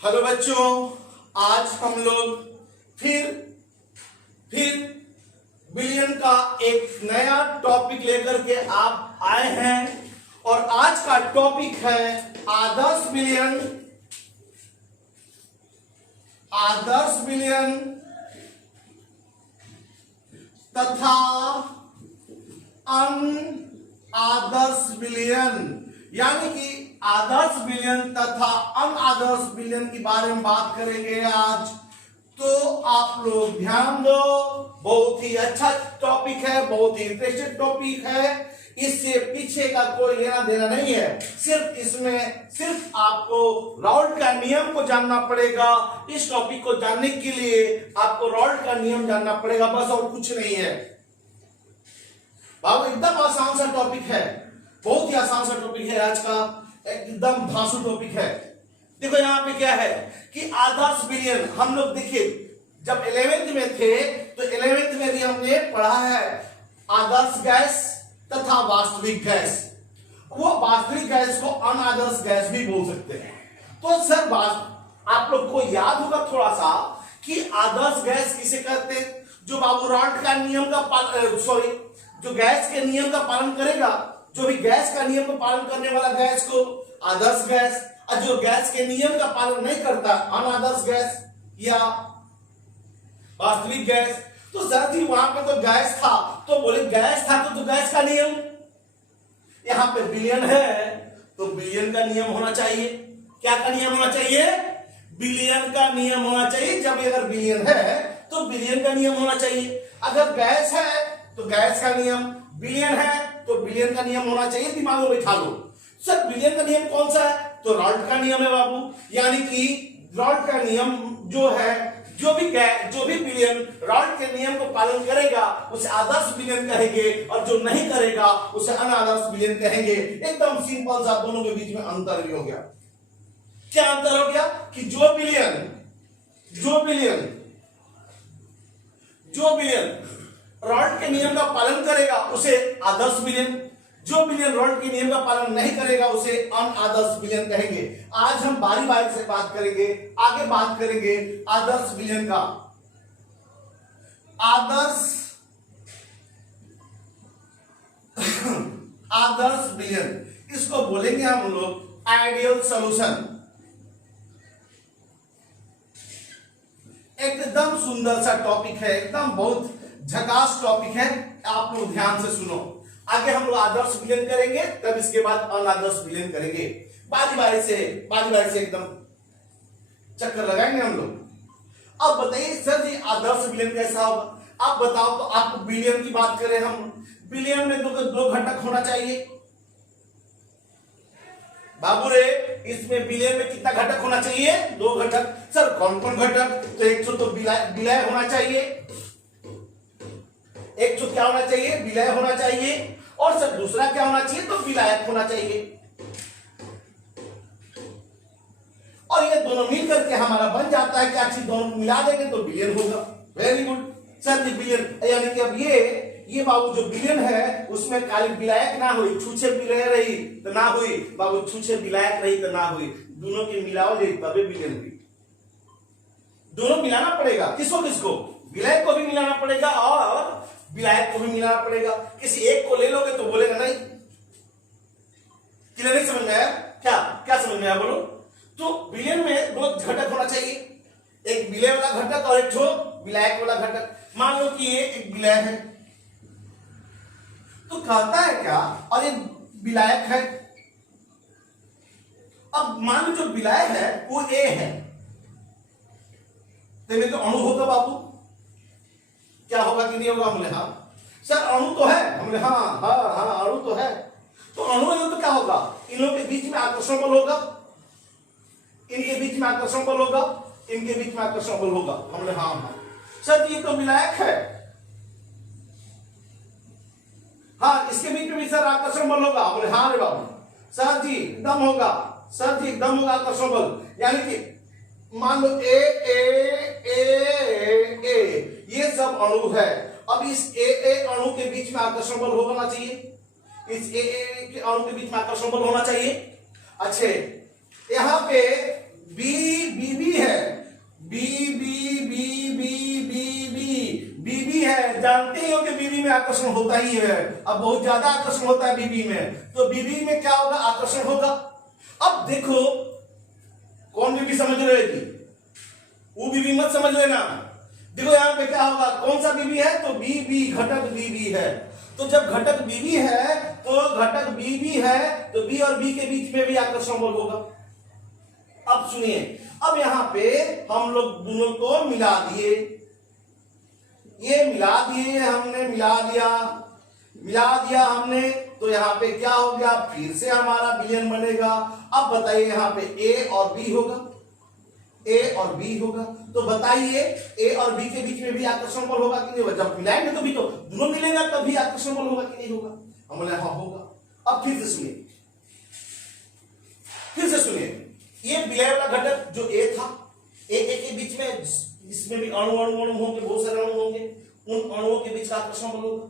Hello बच्चों, आज हम लोग फिर बिलियन का एक नया टॉपिक लेकर के आप आए हैं और आज का टॉपिक है आदर्श बिलियन तथा अनआदर्श बिलियन, यानी कि आदर्श बिलियन तथा अनआदर्श बिलियन के बारे में बात करेंगे आज। तो आप लोग ध्यान दो, बहुत ही अच्छा टॉपिक है, बहुत ही इंटरेस्टेड टॉपिक है। इससे पीछे का कोई लेना देना नहीं है, सिर्फ आपको राउल्ट का नियम को जानना पड़ेगा। इस टॉपिक को जानने के लिए आपको राउल्ट का नियम जानना पड़ेगा, बस और कुछ नहीं है बाबू। एकदम आसान सा टॉपिक है, बहुत ही आसान सा टॉपिक है आज का, एकदम धांसू टॉपिक है। देखो यहाँ पे क्या है कि आदर्श बिलियन हम लोग देखिए जब 11th में थे तो 11th में भी हमने पढ़ा है आदर्श गैस तथा वास्तविक गैस। वो वास्तविक गैस को अनादर्श गैस भी बोल सकते हैं। तो सर आप लोग को याद होगा थोड़ा सा कि आदर्श गैस किसे कहते हैं? जो बाबू राल्ट का नियम का जो गैस के नियम का पालन करेगा, जो भी गैस का नियम का पालन करने वाला गैस को आदर्श गैस, और जो गैस के नियम का पालन नहीं करता अनादर्श गैस या वास्तविक गैस। तो सर जी वहां पे तो गैस था, तो बोले गैस था तो गैस का नियम, यहां पे बिलियन है तो बिलियन का नियम होना चाहिए। क्या का नियम होना चाहिए? बिलियन का नियम होना चाहिए। जब अगर बिलियन है तो बिलियन का नियम होना चाहिए। अगर गैस है तो गैस का नियम, बिलियन है तो बिलियन का नियम होना चाहिए। दिमाग में बैठा लो। सर बिलियन का नियम कौन सा है? तो राल्ट का नियम है बाबू। यानी कि राल्ट का नियम जो है, जो भी बिलियन राल्ट के नियम को पालन करेगा उसे आदर्श बिलियन कहेंगे, और जो नहीं करेगा उसे अनादर्श बिलियन कहेंगे। एकदम सिंपल सा, दोनों के बीच में अंतर भी हो गया। क्या अंतर हो गया कि जो बिलियन राल्ट के नियम का पालन करेगा उसे आदर्श बिलियन, जो बिलियन राल्ट के नियम का पालन नहीं करेगा उसे अनआदर्श बिलियन कहेंगे। आज हम बारी बारी से बात करेंगे, आगे बात करेंगे आदर्श बिलियन का। आदर्श बिलियन, इसको बोलेंगे हम लोग आइडियल सॉल्यूशन। एकदम सुंदर सा टॉपिक है, एकदम बहुत झकास टॉपिक है। आप लोग ध्यान से सुनो। आगे हम लोग आदर्श बिलियन करेंगे, तब इसके बाद अनादर्श बिलियन करेंगे। बारी बारी से एकदम चक्कर लगाएंगे हम लोग। अब बताइए सर जी आदर्श बिलियन कैसा होगा? आप बताओ। तो आपको बिलियन की बात करें हम, बिलियन में दो घटक होना चाहिए बाबू रे। इसमें बिलियन में कितना घटक होना चाहिए? 2 घटक। सर कौन कौन घटक? तो एक तो विलय होना चाहिए, एक तो क्या होना चाहिए? विलय होना चाहिए। और सर दूसरा क्या होना चाहिए? तो विलायक होना चाहिए। और ये दोनों मिलकर के हमारा बन जाता है क्या चीज? दोनों मिला देंगे तो बिलियन होगा। वेरी गुड सर जी, बिलियन। यानी कि अब ये बाबू जो बिलियन है उसमें खाली विलायक ना हुई, छूछे विलय रही तो ना हुई बाबू, छूछे विलायक रही तो ना हुई, दोनों के मिलाओ ले तबे बिलियन हुई। दोनों मिलाना पड़ेगा। किसको? विलायक को भी मिलाना पड़ेगा और विलायक को भी मिलाना पड़ेगा। किसी एक को ले लोगे तो बोलेगा नहीं। क्लियर नहीं समझ में आया? क्या समझ में आया बोलो? तो बिलियन में 2 घटक होना चाहिए, एक विलय वाला घटक और एक विलायक वाला घटक। मान लो कि ये एक विलय है तो कहता है क्या, और ये विलायक है। अब मान लो जो विलय है वो ए है, तो अणु होगा बाबू। क्या होगा कि नहीं होगा? हमने हाँ सर अणु तो है, हमने हाँ अणु तो है। तो अणु है तो क्या होगा? इन लोगों के बीच में आकर्षण बल होगा, इनके बीच में आकर्षण बल होगा, इनके बीच में आकर्षण बल होगा। हमने हाँ सर ये तो विलायक है। हाँ इसके बीच में भी सर आकर्षण बल होगा। हमने हाँ रे बाबू सर जी एकदम होगा, सर जी एकदम होगा आकर्षण बल। यानी कि मान लो ए ये सब अणु है। अब इस ए अणु के बीच में आकर्षण बल होना चाहिए, इस ए के अणु के बीच में आकर्षण बल होना चाहिए। अच्छे यहाँ पे बी में आकर्षण होता ही है, अब बहुत ज्यादा आकर्षण होता है बीबी में, तो बीबी में क्या होगा, आकर्षण होगा। अब देखो कौन बीबी समझ रहे थी, वो बीबी मत समझ लेना। देखो यहाँ पे क्या होगा, कौन सा बीबी है, तो बीबी घटक बीबी है। तो जब घटक बीबी है तो घटक बीबी है तो बी और बी के बीच में भी आकर्षण बल होगा। अब सुनिए, अब यहां पे हम लोग दोनों को मिला दिए, ये मिला दिए हमने, मिला दिया हमने, तो यहां पे क्या हो गया, फिर से हमारा विलयन बनेगा। अब बताइए यहाँ पे ए और बी होगा, ए और बी होगा, तो बताइए ए और बी के बीच में भी आकर्षण बल होगा कि नहीं होगा। जब मिलाएंगे तो भी तो दोनों मिलेगा तभी आकर्षण बल होगा कि नहीं होगा, हम बोले हाँ होगा। अब फिर से सुनिए, ये विलय वाला घटक जो ए था, ए के बीच में इसमें भी अणु होंगे, बहुत सारे अणु होंगे, उन अणुओं के बीच का आकर्षण बल होगा।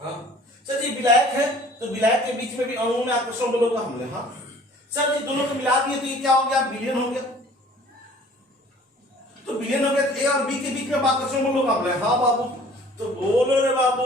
हाँ सर जी, विलायक है तो विलायक के बीच में भी अणुओं में आकर्षण बल होगा, हमने हाँ सर जी दोनों को मिला दिए तो ये क्या हो गया, विलयन हो गया। तो विलयन हो गया तो ए और बी के बीच में आकर्षण बल होगा, हमने हाँ बाबू। तो बोलो रे बाबू,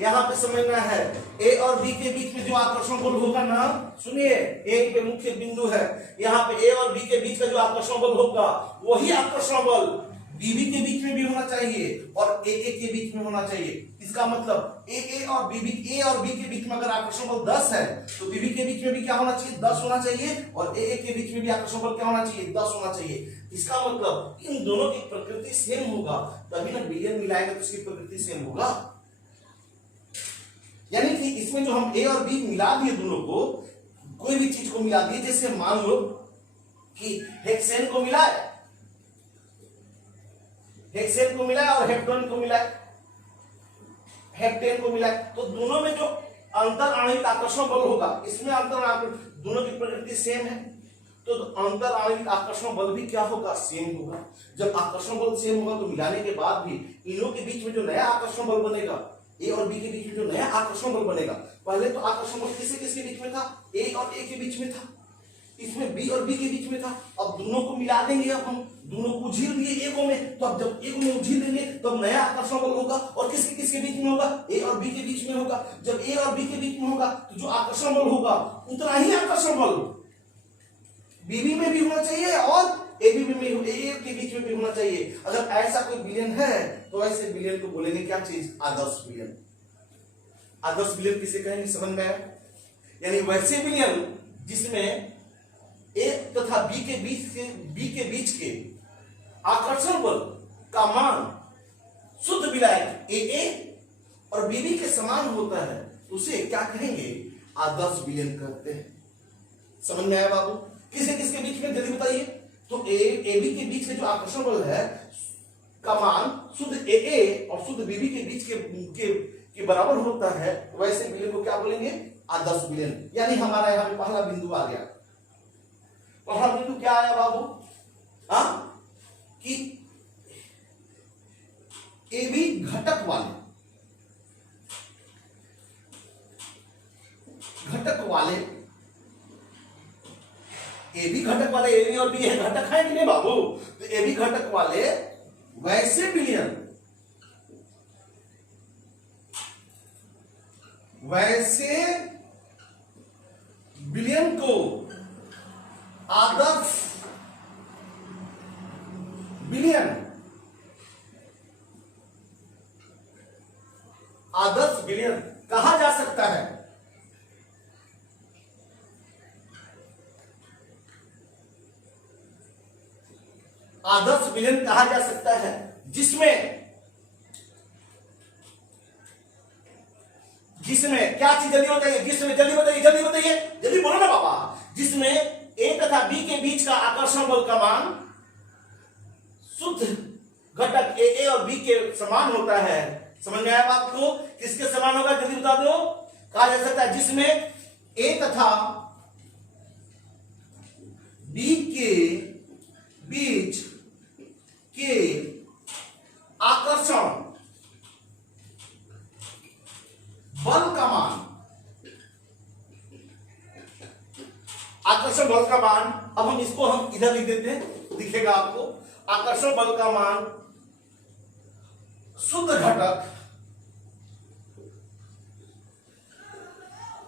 यहां पे समझना है ए और बी के बीच में जो आकर्षण बल होगा ना, सुनिए एक पे मुख्य बिंदु है, यहाँ पे ए और बी के बीच का जो आकर्षण बल होगा वही आकर्षण बल बीबी के बीच में भी होना चाहिए और ए के बीच में होना चाहिए। इसका मतलब ए और बी के बीच में अगर आकर्षण बल 10 है तो बीबी के बीच में भी क्या होना चाहिए, 10 होना चाहिए, और ए के बीच में भी आकर्षण बल क्या होना चाहिए, 10 होना चाहिए। इसका मतलब इन दोनों की प्रकृति सेम होगा, तभी ना विलयन मिलाएगा तो उसकी प्रकृति सेम होगा। यानी कि इसमें जो हम ए और बी मिला दिए, दोनों को कोई भी चीज को मिला दिए, जैसे मान लो कि हेक्सेन को मिलाए, हेक्सेन को मिलाए और हेप्टेन को मिलाए, हेप्टेन को मिलाए, तो दोनों में जो अंतर आणविक आकर्षण बल होगा, इसमें अंतर दोनों की प्रकृति सेम है, तो अंतर आणविक आकर्षण बल भी क्या होगा, सेम होगा। जब आकर्षण बल सेम होगा तो मिलाने के बाद भी इनों के बीच में जो नया आकर्षण बल बनेगा, ए और बी के बीच में जो नया आकर्षण बल बनेगा, पहले तो आकर्षण बल किसके बीच में था, ए और ए के बीच में था, इसमें बी और बी के बीच में था। अब दोनों को मिला देंगे, अब हम दोनों को उझिल दिए एगो में, तो अब जब एगो में उझिल देंगे तो नया आकर्षण बल होगा, और किसके बीच में होगा, ए और बी के बीच में होगा। जब ए और बी के बीच में होगा तो जो आकर्षण बल होगा उतना ही आकर्षण बल बीबी में भी होना चाहिए और ए के बीच में भी होना चाहिए। अगर ऐसा कोई विलयन है तो ऐसे विलयन को बोलेंगे क्या चीज, आदर्श विलयन। आदर्श विलयन किसे कहेंगे, समझ में आया। यानी वैसे विलयन जिसमें ए तथा बी के बीच के आकर्षण बल का मान शुद्ध विलायक ए और बीबी के समान होता है, उसे क्या कहेंगे, आदर्श विलयन कहते हैं। समझ में आया बाबू, किसके बीच में जल्दी बताइए। तो ए बी के बीच के जो आकर्षण बल है का मान शुद्ध ए और शुद्ध बीबी के बीच के बराबर होता है, वैसे विलयन को क्या बोलेंगे, आदर्श विलयन। यानी हमारा यहाँ पे पहला बिंदु आ गया। पहला बिंदु क्या आया बाबू, कि ए बी घटक वाले ए बी घटक वाले, ए बी और बी घटक है कि नहीं बाबू, तो ए बी घटक वाले वैसे विलयन को आदर्श विलयन कहा जा सकता है। आदर्श विलयन कहा जा सकता है जिसमें क्या चीज, जल्दी बताइए, जिसमें जल्दी बताइए, जल्दी बोलो ना बाबा, जिसमें ए तथा बी के बीच का आकर्षण बल का मान शुद्ध घटक ए और बी के समान होता है। समझ में आया बात को, किसके समान होगा जल्दी बता दो। कहा जा सकता है जिसमें ए तथा बी के बीच के आकर्षण बल का मान, आकर्षण बल का मान, अब हम इसको हम इधर लिख देते हैं, दिखेगा आपको। आकर्षण बल का मान शुद्ध घटक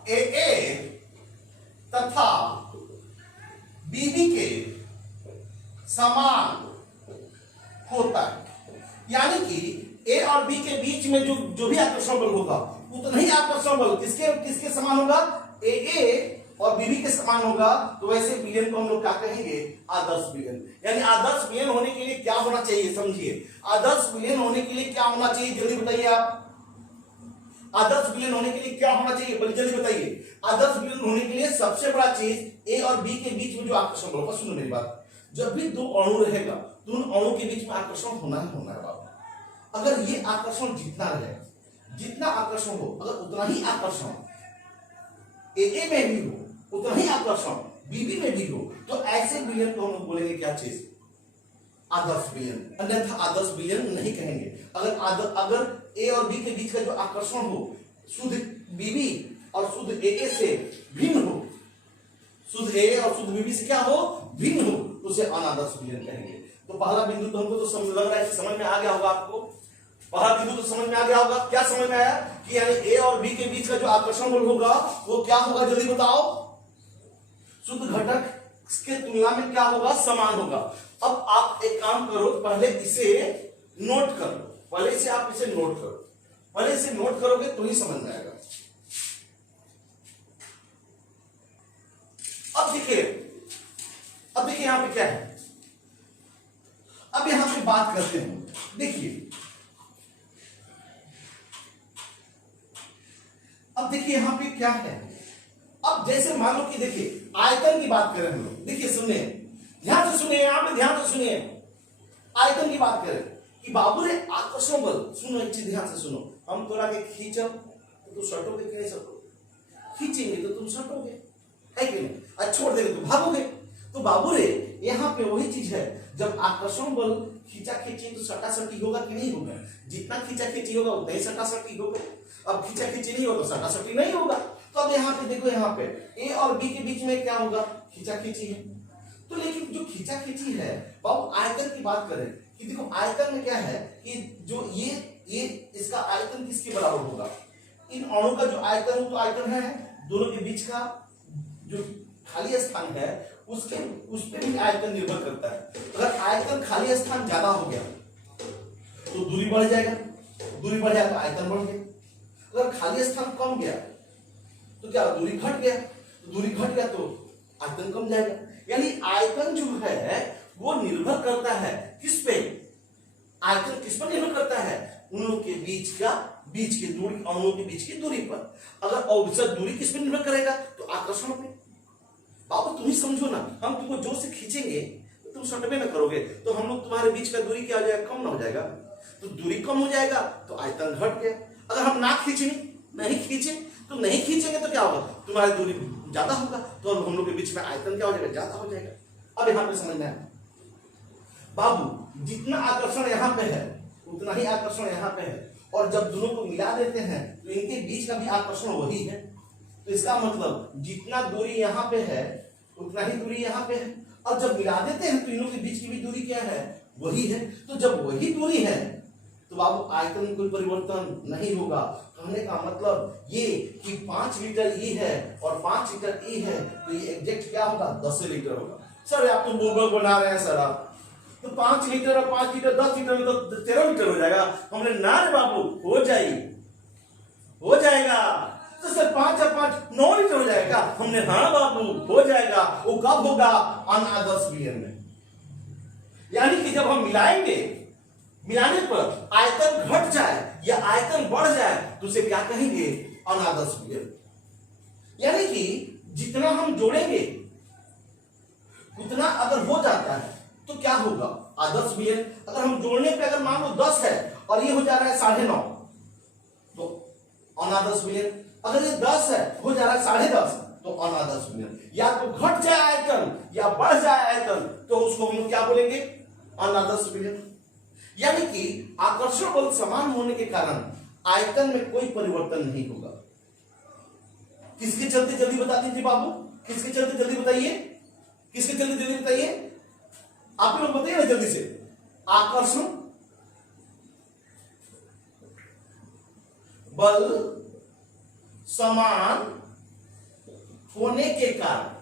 ए ए तथा बीबी के समान होता है। यानी कि ए और बी के बीच में जो भी आकर्षण बल होगा उतना ही आकर्षण बल किसके किसके समान होगा, ए और बीबी के समान होगा। तो वैसे विलयन को हम लोग क्या कहेंगे, आदर्श विलयन। यानी आदर्श विलयन होने के लिए क्या होना चाहिए, समझिए, आदर्श विलयन होने के लिए क्या होना चाहिए, जल्दी बताइए आप। आदर्श विलयन होने के लिए क्या होना चाहिए, जल्दी बताइए। आदर्श विलयन होने के लिए सबसे बड़ा चीज ए और बी के बीच में जो आकर्षण बल होगा, सुनो मेरी बात, जब भी दो अणु रहेगा तो उन अणु के बीच में आकर्षण होना है बाबू। अगर ये आकर्षण जितना रहे, जितना आकर्षण हो, अगर उतना ही आकर्षण ए में भी हो, उतना ही आकर्षण बीबी में भी हो, तो ऐसे विलयन को हम बोलेंगे क्या चीज, आदर्श विलयन। अन्यथा आदर्श विलयन नहीं कहेंगे। अगर ए और बी के बीच का जो आकर्षण हो शुद्ध बीबी और शुद्ध ए से भिन्न हो, शुद्ध ए और शुद्ध बीबी से क्या हो, भिन्न हो, तो उसे अनादर्श विलयन कहेंगे। तो पहला बिंदु तो हमको तो समझ लग रहा है, समझ में आ गया होगा आपको। पहला बिंदु तो समझ में आ गया होगा। क्या समझ में आया कि यानी ए और बी के बीच का जो आकर्षण बल होगा वो क्या होगा, जल्दी बताओ। शुद्ध घटक के तुलना में क्या होगा, समान होगा। अब आप एक काम करो, पहले इसे नोट करो, पहले इसे आप इसे नोट करो, पहले इसे नोट करोगे तो ही समझ में आएगा। अब देखिए यहां पे क्या है, अब यहां पे बात करते हैं। देखिए अब देखिए यहां पे क्या है। अब जैसे मान लो कि देखिए आयतन की बात करें हम लोग, देखिए सुनिए, ध्यान से सुनिए, यहां पे ध्यान से सुनिए। आयतन की बात करें कि बाबू रे आकर्षण बल, सुनो एक चीज ध्यान से सुनो, हम तोरा के खींचब तो तू सटोगे कि नहीं सटोगे, खींचेंगे तो तुम सटोगे, है कि नहीं, और छोड़ देंगे तो भागोगे। तो बाबू रे यहाँ पे वही चीज है, जब आकर्षण बल खींचा खींची तो सटा सटी होगा कि नहीं होगा, जितना खींचा खींची होगा उतना ही सटा सटी होगा। अब खींचा खींची नहीं होगा तो सटा सटी नहीं होगा। तो अब यहाँ पे देखो, यहाँ पे ए और बी के बीच में क्या होगा, खींचा खींची है। तो लेकिन जो खींचा खींची है, बाबू आयतन की बात करें कि देखो आयतन में क्या है कि जो ये इसका आयतन किसके बराबर होगा, इन अणु का जो आयतन है तो आयतन है दोनों के बीच का जो खाली स्थान है उस पर भी आयतन निर्भर करता है। अगर आयतन खाली स्थान ज्यादा हो गया तो दूरी बढ़ जाएगा, दूरी बढ़ जाए तो आयतन बढ़ गया। अगर खाली स्थान कम गया तो क्या, दूरी घट गया, तो दूरी घट गया तो आयतन कम जाएगा। यानी आयतन जो है वो निर्भर करता है किस पे, आयतन किस पर निर्भर करता है, उन लोगों के बीच की दूरी, अणुओं के बीच की दूरी पर। अगर औसत दूरी किस पर निर्भर करेगा, तो आकर्षण पे। बाबू तुम ही समझो ना, हम तुमको जोर से खींचेंगे तो तुम सटबे ना करोगे, तो हम लोग तुम्हारे बीच का दूरी क्या हो जाएगा, कम ना हो जाएगा। तो दूरी कम हो जाएगा तो आयतन घट गया। अगर हम ना खींचे, नहीं खींचेंगे तो क्या होगा, तुम्हारी दूरी ज्यादा होगा, तो अब हम लोग के बीच में आयतन क्या हो जाएगा, ज्यादा हो जाएगा। अब यहाँ पे समझना है बाबू, जितना आकर्षण यहाँ पे है उतना ही आकर्षण यहाँ पे है, और जब दोनों को मिला देते हैं तो इनके बीच का भी आकर्षण वही है। तो इसका मतलब जितना दूरी यहाँ पे है उतना ही दूरी यहाँ पे है, और जब मिला देते हैं तो इनों के बीच की भी दूरी क्या है, वही है। तो जब वही दूरी है तो बाबू आयतन में कोई परिवर्तन नहीं होगा। कहने का मतलब ये कि 5 लीटर ई है और 5 लीटर ई है, तो ये एग्जैक्ट क्या होगा, 10 लीटर होगा। सर आप तो बोल बना रहे हैं सर आप, तो 5 लीटर और 5 लीटर 10 लीटर में तो 13 लीटर हो जाएगा। हमने ना रे बाबू, हो जाएगा। तो सर 5 और 5 9 लीटर हो जाएगा। हमने हाँ बाबू हो जाएगा। वो कब होगा, अनादर्श विलयन में। यानी कि जब हम मिलाने पर आयतन घट जाए या आयतन बढ़ जाए तो उसे क्या कहेंगे, अनादर्श विलयन। यानी कि जितना हम जोड़ेंगे उतना अगर हो जाता है तो क्या होगा, आदर्श विलयन। अगर हम जोड़ने पे अगर मान लो 10 है और ये हो जा रहा है 9.5 तो अनादर्श विलयन। अगर ये 10 है हो जा रहा है 10.5 तो अनादर्श विलयन। या तो घट जाए आयतन या बढ़ जाए आयतन तो उसको हम क्या बोलेंगे, अनादर्श विलयन। यानी कि आकर्षण बल समान होने के कारण आयतन में कोई परिवर्तन नहीं होगा। किसके चलते जल्दी बता दीजिए बाबू, किसके चलते जल्दी बताइए, किसके चलते जल्दी बताइए, आप लोग बताइए ना जल्दी से। आकर्षण बल समान होने के कारण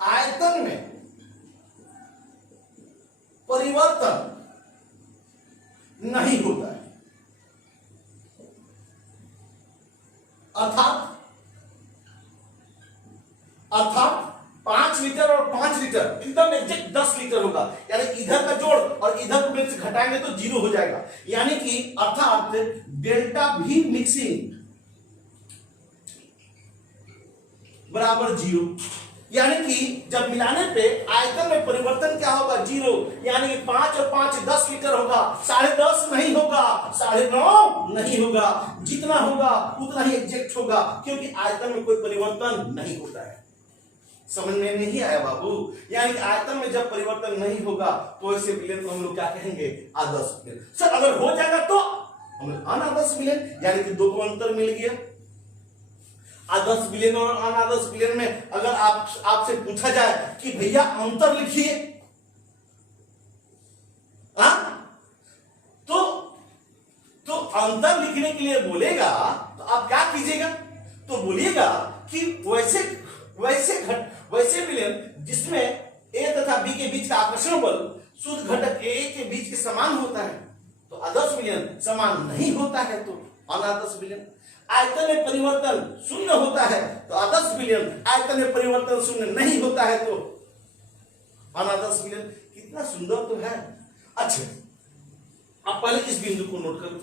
आयतन में परिवर्तन नहीं होता है, अर्थात 5 लीटर और 5 लीटर एकदम एग्जैक्ट 10 लीटर होगा, यानी इधर का जोड़ और इधर को में से घटाएंगे तो 0 हो जाएगा, यानी कि अर्थात डेल्टा भी मिक्सिंग बराबर 0, यानी कि जब मिलाने पे आयतन में परिवर्तन क्या होगा 0, यानी कि 5 और 5 10 लीटर होगा, 10.5 नहीं होगा, 9.5 नहीं होगा, जितना होगा उतना ही एग्जैक्ट होगा, क्योंकि आयतन में कोई परिवर्तन नहीं होता है। समझ में नहीं आया बाबू? यानी कि आयतन में जब परिवर्तन नहीं होगा तो ऐसे विलयन को हम लोग क्या कहेंगे? आदर्श विलयन। सर अगर हो जाएगा तो हम लोग अनादर्श विलयन, यानी कि दो को अंतर मिल गया। आदर्श विलयन और अनादर्श विलयन में अगर आपसे पूछा जाए कि भैया अंतर लिखिए, तो अंतर लिखने के लिए बोलेगा तो आप क्या कीजिएगा? तो बोलिएगा कि वैसे विलयन जिसमें ए तथा बी के बीच का आकर्षण बल शुद्ध घटक ए के बीच के समान होता है तो आदर्श विलयन, समान नहीं होता है तो अनादर्श विलयन। आयतन में परिवर्तन शून्य होता है तो आदर्श विलयन, आयतन में परिवर्तन शून्य नहीं होता है तो अनादर्श विलयन। कितना सुंदर तो है। अच्छा, अब पहले इस बिंदु को नोट करो।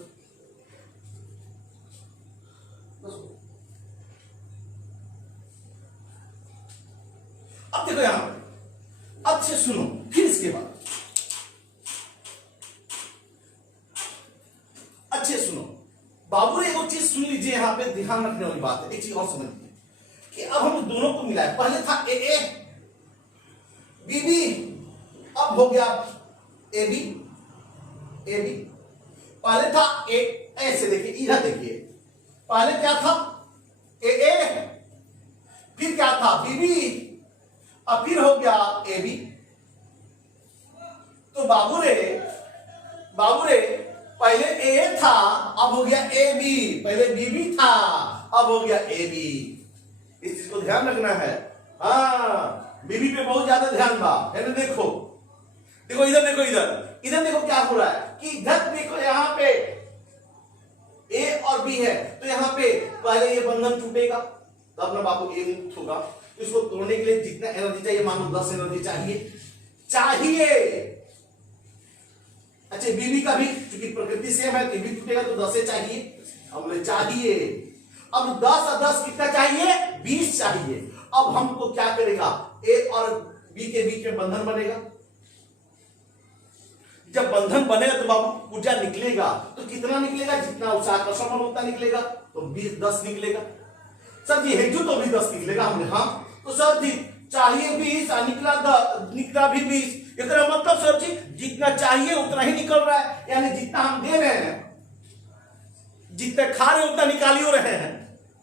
अब देखो यहां पर अच्छे सुनो, फिर इसके बाद अच्छे सुनो बाबू ने एक चीज सुन लीजिए, यहां पे ध्यान रखने वाली बात है। एक चीज और समझिए कि अब हम दोनों को मिलाए, पहले था ए ए बी बी, अब हो गया ए बी ए बी। पहले था ए, ऐसे देखिए, इधर देखिए, पहले क्या था ए ए, फिर क्या था बी बी, अब फिर हो गया ए बी। तो बाबू रे पहले ए था, अब हो गया ए बी, पहले बी बी था, अब हो गया ए बी। इस चीज को ध्यान रखना है। हाँ, बीबी पे बहुत ज्यादा ध्यान बा, है ना? देखो इधर देखो, इधर देखो क्या हो रहा है कि इधर देखो, यहाँ पे ए और बी है तो यहाँ पे पहले ये बंधन टूटेगा तो अपना बाबू ए मुक्त होगा। इसको तोड़ने के लिए जितना एनर्जी चाहिए, मान लो 10 एनर्जी चाहिए। अच्छा, बीबी का भी क्योंकि प्रकृति सेम है तो भी टूटेगा तो 10 चाहिए, हमने चाहिए। अब 10 और 10 कितना चाहिए? 20 चाहिए। अब हमको क्या करेगा? ए और बी के बीच में बंधन बनेगा। जब बंधन बनेगा तो बाबू ऊर्जा निकलेगा, तो कितना निकलेगा? जितना उसका आकर्षण बल उतना निकलेगा, तो 20 10 निकलेगा। सर जी हेजू तो भी 10 निकलेगा। हमने हाँ, तो सर जी चाहिए 20 और निकला भी 20, इसका मतलब सर जी जितना चाहिए उतना ही निकल रहा है, यानी जितना हम दे रहे हैं, जितना खा रहे उतना निकाल ही रहे हैं,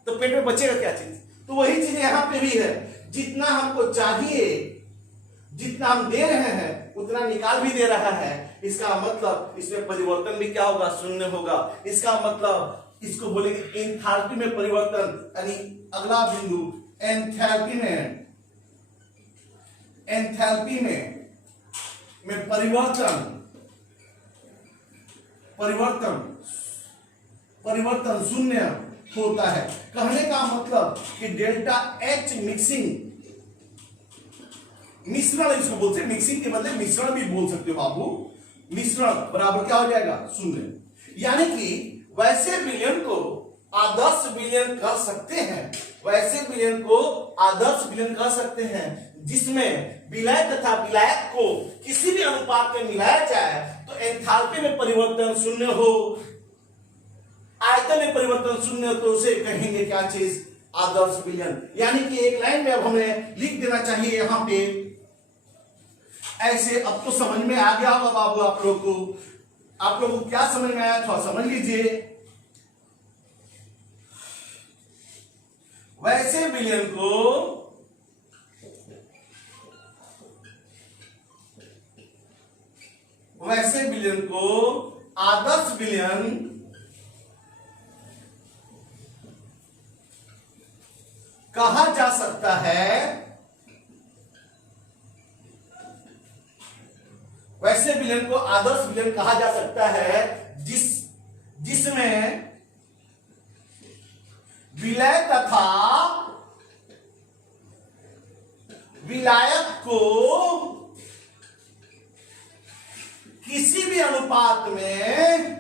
तो पेट में बचेगा क्या चीज? तो वही चीज यहाँ पे भी है, जितना हमको चाहिए, जितना हम दे रहे हैं उतना निकाल भी दे रहा है। इसका मतलब इसमें परिवर्तन भी क्या होगा? शून्य होगा। इसका मतलब इसको बोलेंगे एंथैल्पी में परिवर्तन, यानी अगला बिंदु एंथैल्पी में परिवर्तन शून्य होता है। कहने का मतलब कि डेल्टा एच मिश्रण इसको बोलते हैं, मिक्सिंग के बदले मिश्रण भी बोल सकते हो बाबू। मिश्रण बराबर क्या हो जाएगा? शून्य। यानी कि वैसे विलयन को आदर्श विलयन कर सकते हैं, वैसे विलयन को आदर्श विलयन कर सकते हैं जिसमें विलय तथा विलायक को किसी भी अनुपात में मिलाया जाए तो एंथैल्पी में परिवर्तन शून्य हो, आयतन में परिवर्तन शून्य हो, तो उसे कहेंगे क्या चीज? आदर्श विलयन। यानी कि एक लाइन में अब हमें लिख देना चाहिए यहां पे ऐसे। अब तो समझ में आ गया होगा बाबू आप लोग को क्या समझ में आया? थोड़ा समझ लीजिए। वैसे विलयन को है, वैसे विलयन को आदर्श विलयन कहा जा सकता है जिसमें विलय तथा विलायक को किसी भी अनुपात में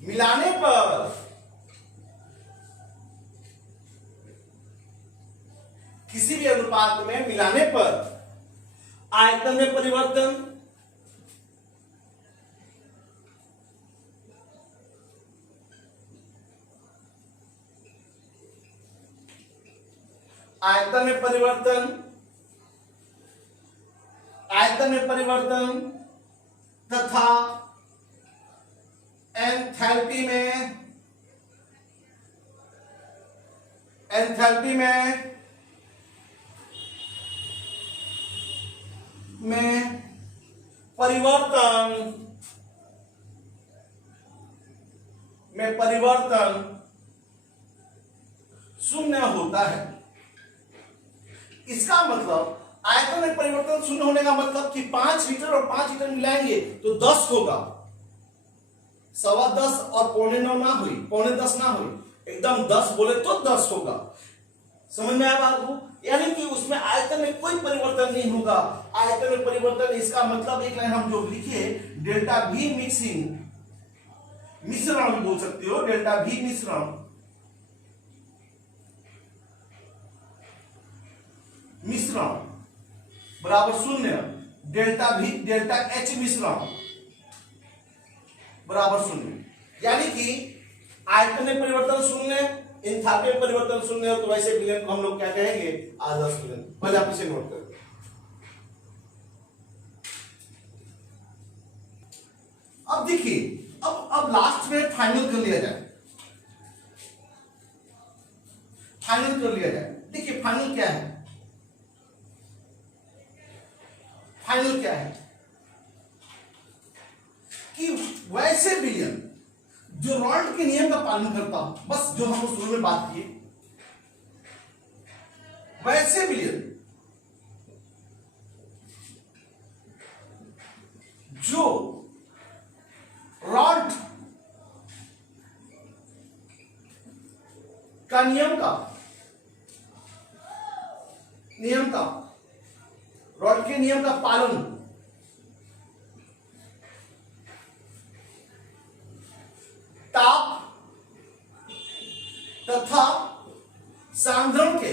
मिलाने पर किसी भी अनुपात में मिलाने पर आयतन में परिवर्तन, आयतन में परिवर्तन तथा एंथैल्पी में परिवर्तन शून्य होता है। इसका मतलब आयतन में परिवर्तन शून्य होने का मतलब कि 5 लीटर और 5 लीटर मिलाएंगे तो 10 होगा, 10.25 और 9.25 ना हुई, 9.10 ना हुई, एकदम 10 बोले तो 10 होगा। समझ में आया बात को? यानी कि उसमें आयतन में कोई परिवर्तन नहीं होगा। आयतन में परिवर्तन, इसका मतलब एक लाइन हम जो लिखे, डेल्टा भी मिक्सिंग, मिश्रण भी बोल सकते हो, डेल्टा भी मिश्रण बराबर शून्य, डेल्टा एच मिश्रण बराबर शून्य। यानी कि आयतन में परिवर्तन शून्य, एंथैल्पी में परिवर्तन शून्य हो, तो वैसे विलयन को हम लोग क्या कहेंगे? आदर्श विलयन। पहले आप इसे नोट करें। अब देखिए, अब लास्ट में फाइनल कर लिया जाए, देखिए फाइनल क्या है? फाइनल क्या है कि वैसे विलयन जो रॉल्ट के नियम का पालन करता हो, बस जो हम शुरू में बात किए, वैसे विलयन जो रॉल्ट का नियम का रॉल्ट के नियम का पालन ताप तथा सांद्रण के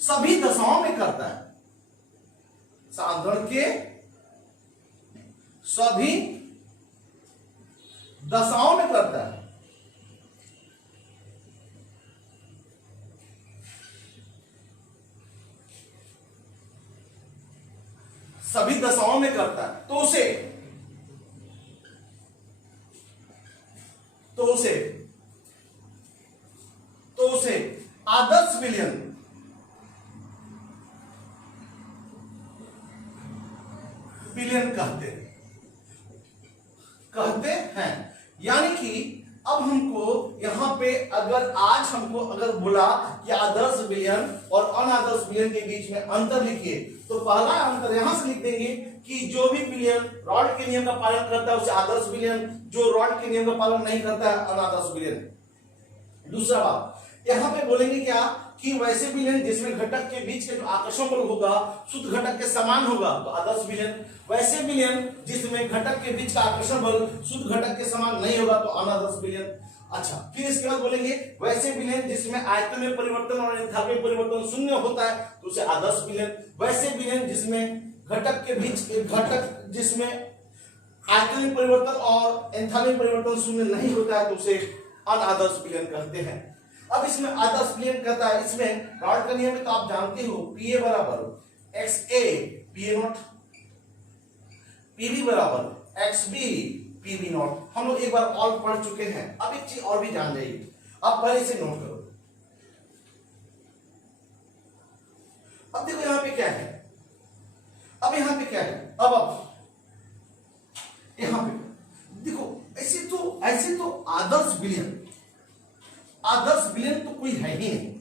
सभी दशाओं में करता है, सांद्रण के सभी दशाओं में करता है। सभी दशाओं में करता है, तो उसे आदर्श विलयन कहते हैं। यानी कि अब हमको यहां पे अगर बोला कि आदर्श विलयन और अनादर्श विलयन के बीच में अंतर लिखिए, तो पहला अंतर यहां से लिख देंगे कि जो भी विलयन रॉड के नियम का पालन करता है उसे आदर्श विलयन, जो रॉड के नियम का पालन नहीं करता है अनादर्श विलयन। दूसरा बात यहां पे बोलेंगे क्या कि वैसे विलयन जिसमें घटक के बीच के जो आकर्षण बल होगा शुद्ध घटक के समान होगा तो आदर्श विलयन, वैसे विलयन जिसमें घटक के बीच का आकर्षण बल शुद्ध घटक के समान नहीं होगा तो अनादर्श विलयन। अच्छा, फिर इसके बाद बोलेंगे वैसे विलयन जिसमें आयतन में परिवर्तन और एंथैल्पी में परिवर्तन शून्य होता है तो उसे आदर्श विलयन। वैसे विलयन जिसमें घटक के बीच जिसमें आयतन में परिवर्तन और एंथैल्पी में परिवर्तन शून्य नहीं होता है तो उसे अनादर्श विलयन कहते हैं। अब इसमें आदर्श विलयन कहता है, इसमें रॉड का नियम है तो आप जानते हो PA बराबर XA PA नॉट, PB बराबर XB PB नॉट। हम लोग एक बार और पढ़ चुके हैं, अब एक चीज और भी जान जाइए, अब पहले इसे नोट करो। अब देखो यहां पे क्या है, अब यहां पे देखो, ऐसे तो आदर्श बिलियन तो कोई है ही नहीं,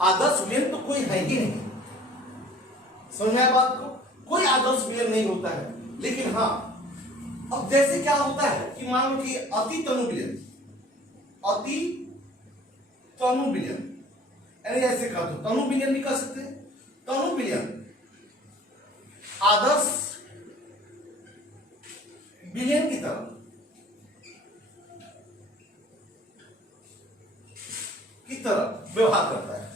आदर्श बिलियन तो कोई है ही नहीं। समझ में आया बात को? कोई आदर्श बिलियन नहीं होता है। लेकिन हाँ, अब जैसे क्या होता है कि मान लो कि अति तनु बिलियन, यानी ऐसे कर दो, तनु बिलियन भी कर सकते हैं। तनु बिलियन आदर्श बिलियन की तरह व्यवहार करता है।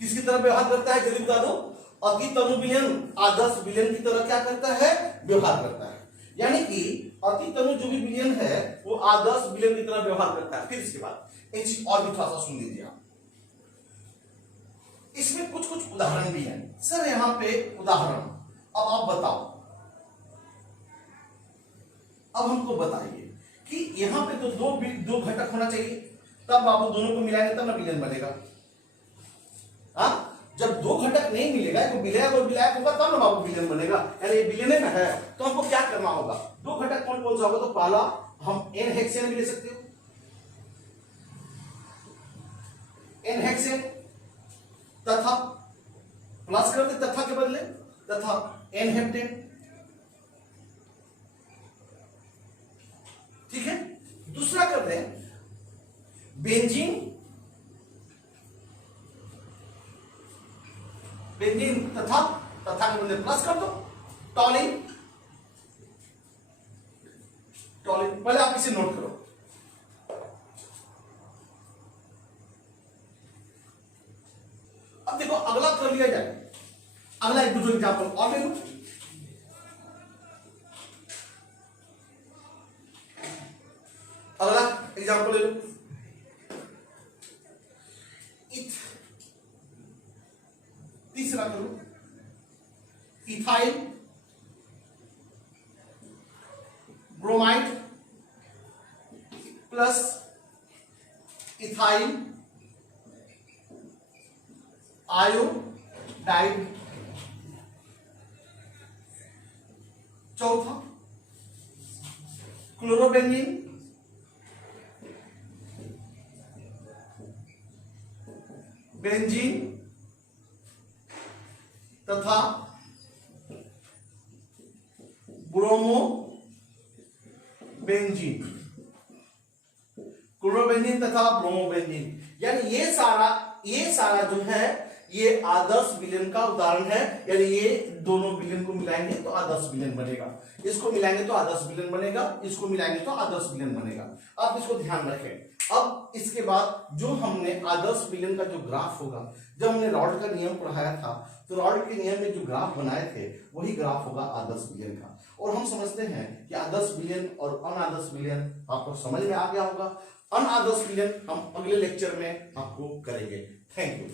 किसकी तरह व्यवहार करता है जल्दी बता दो? अति तनु बिलियन आदर्श बिलियन की तरह क्या करता है? व्यवहार करता है। यानी कि अति तनु जो भी बिलियन है वो आदर्श बिलियन की तरह व्यवहार करता है। फिर इसके बाद एक चीज और भी थोड़ा सा सुन लीजिए आप, इसमें कुछ उदाहरण भी हैं। सर यहां पे उदाहरण, अब आप बताओ, अब हमको बताइए कि यहां पे तो दो घटक होना चाहिए, तब बाबू दोनों को मिलाएंगे तब ना बिलियन बनेगा। हाँ, जब दो घटक नहीं मिलेगा, कोई विलायक होगा तब ना बाबू बिलियन बनेगा। यानी ये बिलियन है तो हमको क्या करना होगा? दो घटक कौन कौन सा होगा? तो पहला हम एन हेक्सेन भी ले सकते हो, एन हेक्सेन, तथा प्लस कर दे तथा के बदले तथा एन हेप्टेन। ठीक है, दूसरा कर दे बेंजीन तथा के बदले प्लस कर दो टॉलिन। पहले आप इसे नोट करो। अब देखो अगला कर लिया जाए, अगला एक दूसरा एग्जाम्पल और ले लो। अगला एग्जाम्पल ले लो, तीसरा करो ethyl bromide plus ethyl iodide. चौथा क्लोरोबेंजीन बेंजीन तथा ब्रोमो बेंजीन, क्लोरोबेंजीन तथा ब्रोमोबेंजीन। यानी ये सारा जो है ये आदर्श विलयन का उदाहरण है। यानी ये दोनों विलयन को मिलाएंगे तो आदर्श विलयन बनेगा, इसको मिलाएंगे तो आदर्श विलयन बनेगा, इसको मिलाएंगे तो आदर्श विलयन बनेगा। आप इसको ध्यान रखें। अब इसके बाद जो हमने आदर्श विलयन का जो ग्राफ होगा, जब हमने रॉड का नियम पढ़ाया था तो रॉड के नियम में जो ग्राफ बनाए थे वही ग्राफ होगा आदर्श विलयन का। और हम समझते हैं कि आदर्श विलयन और अनादर्श विलयन आपको समझ में आ गया होगा। अनादर्श विलयन हम अगले लेक्चर में आपको करेंगे। Thank you.